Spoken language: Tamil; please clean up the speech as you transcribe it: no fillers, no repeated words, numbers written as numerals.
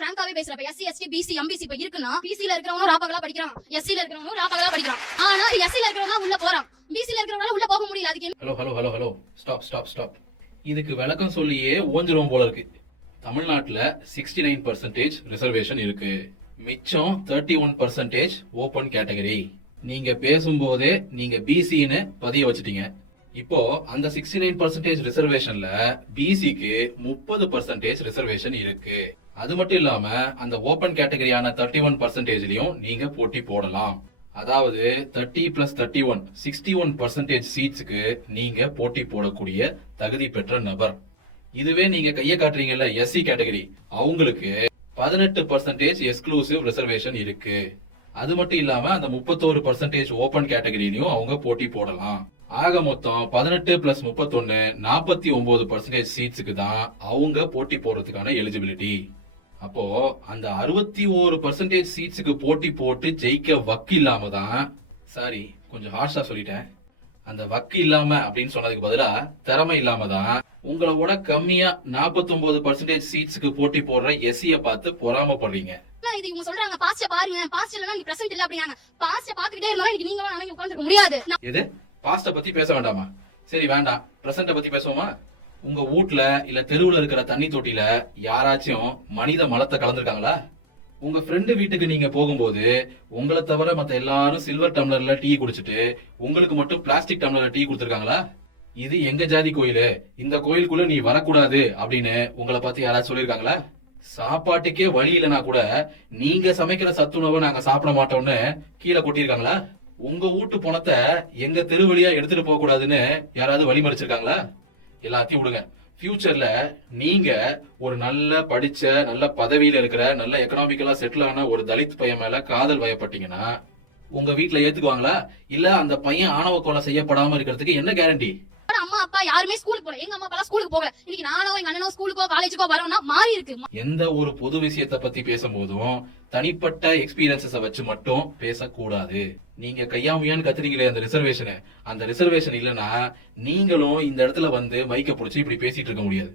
பிராங்காவே பேசுறப்ப எஸ்சி எஸ்டி பிசி எம்பிசி இப்ப இருக்குன்னா பிசில இருக்கிறவனும் ராப்பகலா படிக்கிறான், எஸ்சில இருக்கிறவனும் ராப்பகலா படிக்கிறான். ஆனா எஸ்சில இருக்கிறவங்க உள்ள போறான், பிசில இருக்கிறவனால உள்ள போக முடியல. அதுக்கு ஹலோ ஸ்டாப். இதுக்கு விளக்கம் சொல்லியே ஓஞ்சிரும் போல இருக்கு. தமிழ்நாட்டுல 69% ரிசர்வேஷன் இருக்கு, மிச்சம் 31% ஓபன் கேட்டகரி. நீங்க பேசும்போதே நீங்க பிசின்னு பதிய வச்சிட்டீங்க. இப்போ அந்த 69% ரிசர்வேஷன்ல பிசிக்கு 30% ரிசர்வேஷன் இருக்கு. அது மட்டும் இல்லாம அந்த ஓபன் கேட்டகரியான 31%லயும் நீங்க போட்டி போடலாம். அதாவது 30 + 31 61% சீட்ஸுக்கு நீங்க போட்டி போடக்கூடிய தகுதி பெற்ற நபர். இதுவே நீங்க கைய காட்டுறீங்கல்ல எஸ்சி கேட்டகரி, அவங்களுக்கு 18% எக்ஸ்க்ளூசிவ் ரிசர்வேஷன் இருக்கு. அது மட்டும் இல்லாம அந்த 31% ஓபன் கேட்டகரியிலயும் அவங்க போட்டி போடலாம். ஆக மொத்தம் 18 + 31 49% சீட்ஸுக்கு தான் அவங்க போட்டி போடுறதுக்கான எலிஜிபிலிட்டி. அப்போ அந்த 61% சீட்ஸுக்கு போட்டி போட்டு ஜெயிக்க வக்கு இல்லாம தான், சாரி கொஞ்சம் ஹார்ஷா சொல்லிட்டேன், அந்த வக்கு இல்லாம அப்படின்னு சொன்னதுக்கு பதிலா திறமை இல்லாம தான் உங்களோட கம்மியா 49% சீட்ஸுக்கு போட்டி போடுற எஸ்சிய பார்த்து பொறாமப்படுறீங்க. இது இவங்க சொல்றாங்க பாஸ்ட பாருங்க, பாஸ்ட் இல்லனா நீ பிரசன்ட் இல்ல அப்படினாங்க. பாஸ்ட பாத்துக்கிட்டே இருந்தா இன்னைக்கு நீங்க அங்க உட்கார்ந்திருக்க முடியாது. எது பாஸ்ட பத்தி பேச வேண்டாமா? சரி வேண்டாம், பிரசன்ட்ட பத்தி பேசுவோமா? உங்க வீட்ல இல்ல தெருவுல இருக்கிற தண்ணி தொட்டில யாராச்சும் மனித மலத்தை கலந்துருக்காங்களா? உங்க ஃப்ரெண்டு வீட்டுக்கு நீங்க போகும்போது உங்களை தவிர மத்த எல்லாரும் சில்வர் டம்ளர்ல டீ குடிச்சிட்டு உங்களுக்கு மட்டும் பிளாஸ்டிக் டம்ளர்ல டீ கொடுத்திருக்காங்களா? இது எங்க ஜாதி கோயிலு, இந்த கோயிலுக்குள்ள நீ வரக்கூடாது அப்படின்னு உங்களை பத்தி யாராச்சும் சொல்லிருக்காங்களா? சாப்பாட்டுக்கே வழி இல்லைனா கூட நீங்க சமைக்கிற சத்துணவை நாங்க சாப்பிட மாட்டோம்னு கீழே கொட்டிருக்காங்களா? உங்க வீட்டு பணத்தை எங்க தெரு வழியா எடுத்துட்டு போக கூடாதுன்னு யாராவது வழிமறிச்சிருக்காங்களா? எல்லாத்தையும் விடுங்க. ஃபியூச்சர்ல நீங்க ஒரு நல்ல படிச்ச நல்ல பதவியில இருக்கிற நல்ல எக்கனாமிக்கலா செட்டில் ஆன ஒரு தலித் பையன் மேல காதல் வயப்பட்டீங்கன்னா உங்க வீட்டுல ஏத்துக்குவாங்களா? இல்ல அந்த பையன் ஆணவ கொலை செய்யப்படாம இருக்கிறதுக்கு என்ன கேரண்டி? அம்மா அப்பா யாருமே ஸ்கூலுக்கு போல, எங்க அம்மா அப்பா ஸ்கூலுக்கு போகல. இன்னைக்கு நானோ எங்க அண்ணனோ ஸ்கூலுக்கோ காலேஜுக்கோ வரோம்னா மாறி இருக்கு. எந்த ஒரு பொது விஷயத்தை பத்தி பேசும்போதும் தனிப்பட்ட எக்ஸ்பீரியன்ஸஸ வச்சு மட்டும் பேசக்கூடாது. நீங்க கையாமையான்னு கத்துறீங்களே அந்த ரிசர்வேஷன் இல்லனா நீங்களும் இந்த இடத்துல வந்து மைக்க புடிச்சு இப்படி பேசிட்டு இருக்க முடியாது.